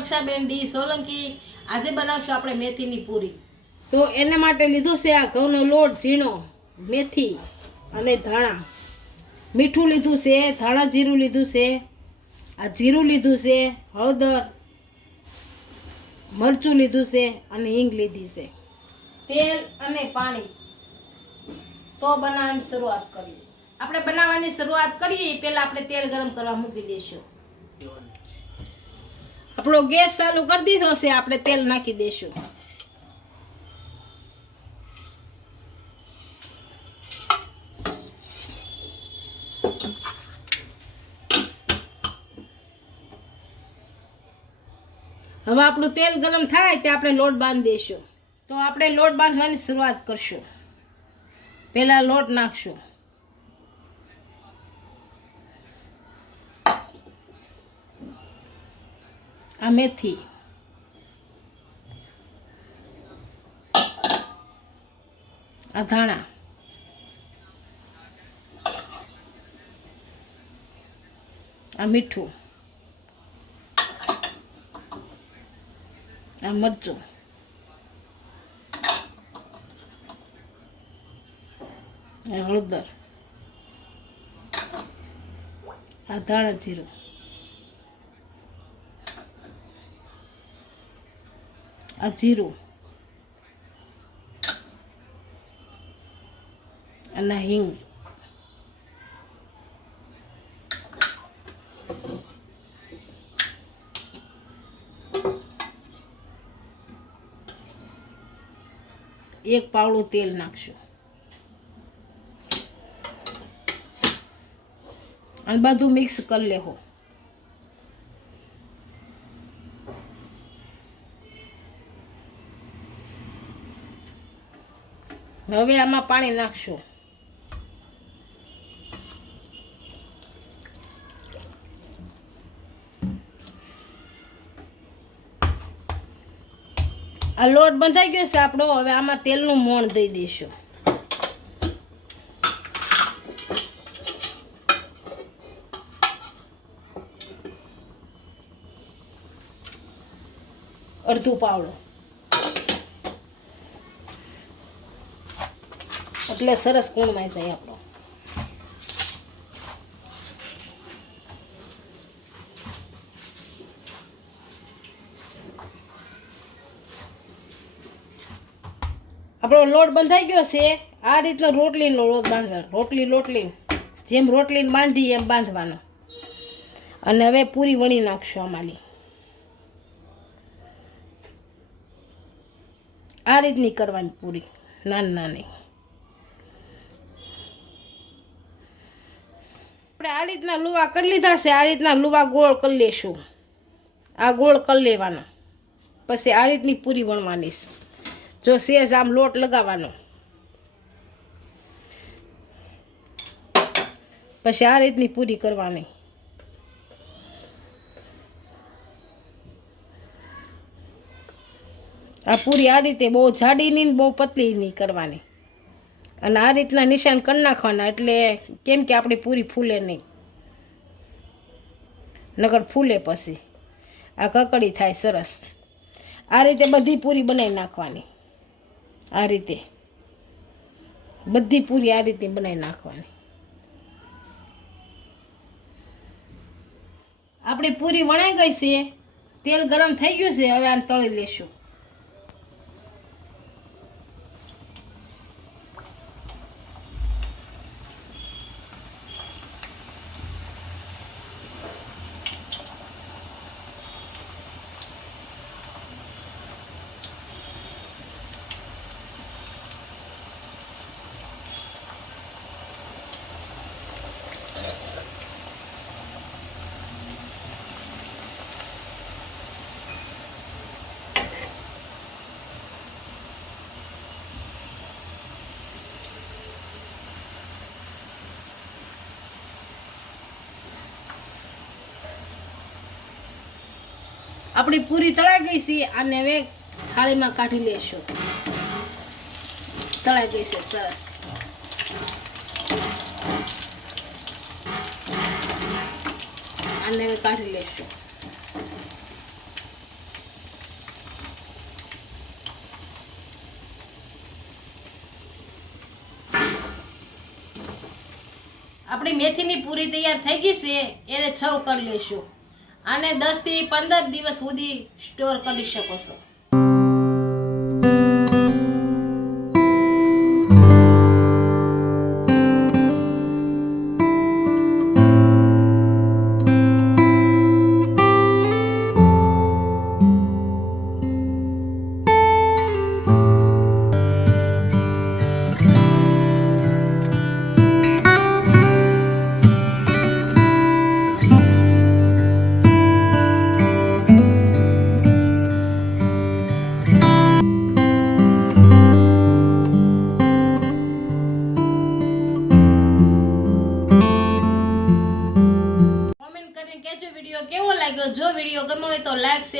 કક્ષાબેન D Solanki આજે બનાવશું આપણે મેથીની પૂરી. તો એના માટે લીધું છે આ ઘઉંનો લોટ, ઝીણો, મેથી અને ધાણા. મીઠું લીધું છે, ધાણા જીરું લીધું છે, આ જીરું લીધું છે, હળદર, મરચું લીધું છે અને હિંગ લીધી છે. તેલ અને પાણી. તો બનાવવાની શરૂઆત કરીએ. આપણે બનાવવાની શરૂઆત કરીએ પહેલાં આપણે તેલ ગરમ કરવા મૂકી દઈશું. આપણો ગેસ ચાલુ કરી દીધો છે, આપણે તેલ નાખી દઈશું. હવે આપણું તેલ ગરમ થાય તે આપણે લોટ બાંધી દઈશું. તો આપણે લોટ બાંધવાની શરૂઆત કરશું. પહેલાં લોટ નાખશું. આ મેથી આ આ મીઠું. આ મરચું. હળદર. આ ધાણા જીરું. આ જીરું અને હિંગ એક પાવડું તેલ નાખશું અને બધું મિક્સ કરી લેવું હવે આમાં પાણી નાખશું. આ લોટ બંધાઈ ગયો છે આપણો, હવે આમાં તેલનું મોણ દઈ દઈશું. અડધું પાવડો. એટલે સરસ કુણમાઈ જાય આપણો. આપણો લોટ બંધાઈ ગયો છે. આ રીતનો રોટલીનો લોટ બાંધવાનો. રોટલી રોટલી જેમ રોટલીને બાંધી એમ બાંધવાનો. અને હવે પૂરી વણી નાખશું અમારી આ રીતની કરવાની પૂરી, નાની નાની. આપણે આ રીતના લુવા કરી લીધા છે, આ રીતના લુવા ગોળ કરી લેશું. આ ગોળ કરી લેવાનો. પછી આ રીતની પૂરી વણવાની છે. જો સેજ આમ લોટ લગાવવાનો. પછી આ રીતની પૂરી કરવાની. આ પૂરી આ રીતે બહુ જાડી નહીં બહુ પતલી નહીં કરવાની. અને આ રીતના નિશાન કરી નાખવાના એટલે કેમ કે આપણી પૂરી ફૂલે નહીં. નગર ફૂલે પછી. આ કકડી થાય સરસ. આ રીતે બધી પૂરી બનાવી નાખવાની. આ રીતે. બધી પૂરી આ રીતે બનાવી નાખવાની. આપણી પૂરી વણાઈ ગઈ છે. તેલ ગરમ થઈ ગયું છે. હવે આમ તળી લેશું. આપણી પૂરી તળાઈ ગઈ છે અને હવે થાળીમાં કાઢી લઈશું તળાઈ ગઈ છે, સરસ. અને હવે કાઢી લઈશું આપણી મેથીની પૂરી તૈયાર થઈ ગઈ છે, એને છવ કરી લઈશું આને દસથી પંદર દિવસ સુધી સ્ટોર કરી શકો છો.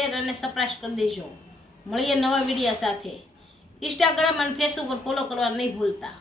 શેર અને સપ્રાશ કરી દેજો. મળીએ નવા વિડીયા સાથે. ઇન્સ્ટાગ્રામ અને ફેસબુક પર ફોલો કરવા નહીં ભૂલતા.